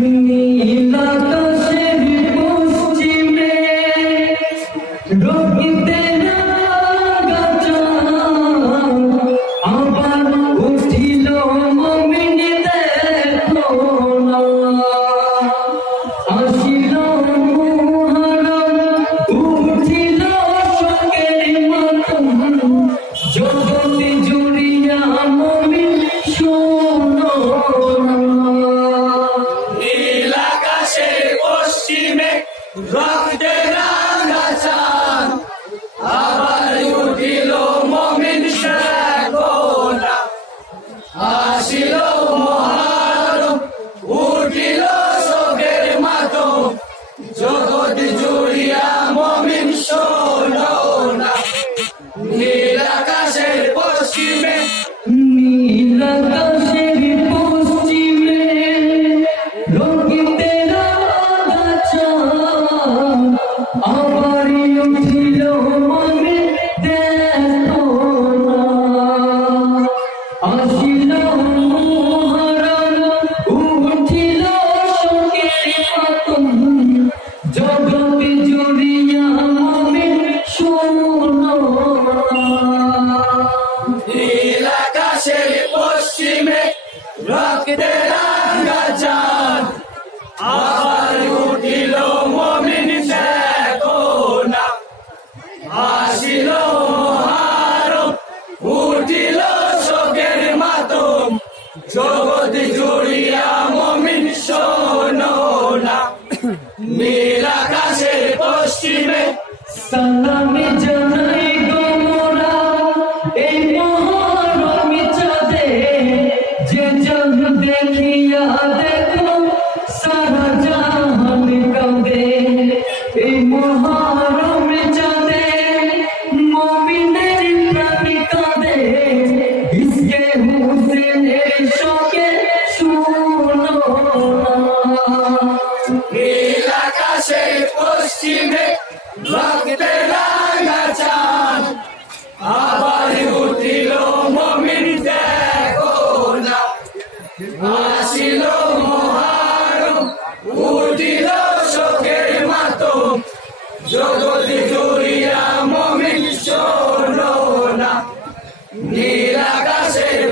நீ இல்லாத 때 के तेरा नचान आ পশ্চিমে চান আবার উঠিল মমিন দেখো না আসিল মহারম, উঠিল শোকের মাতো জগৎ জুড়িয়া মমিন চল না নীল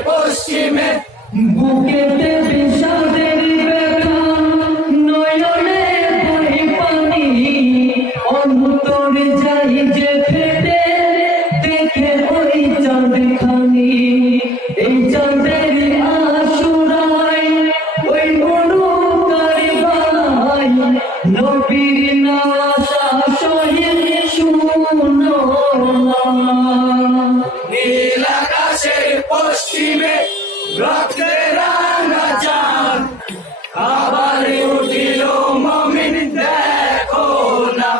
পশ্চিমে বুকেতে পশ্চিমে রক্তে আবার উঠিল মমিন, দেখো না।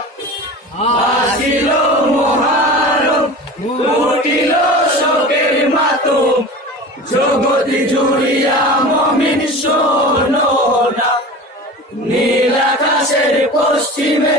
আসিল মহারম, উঠিল শোকের মাতো জগতি জুড়িয়া মমিন শোনো না। নীল আকাশের পশ্চিমে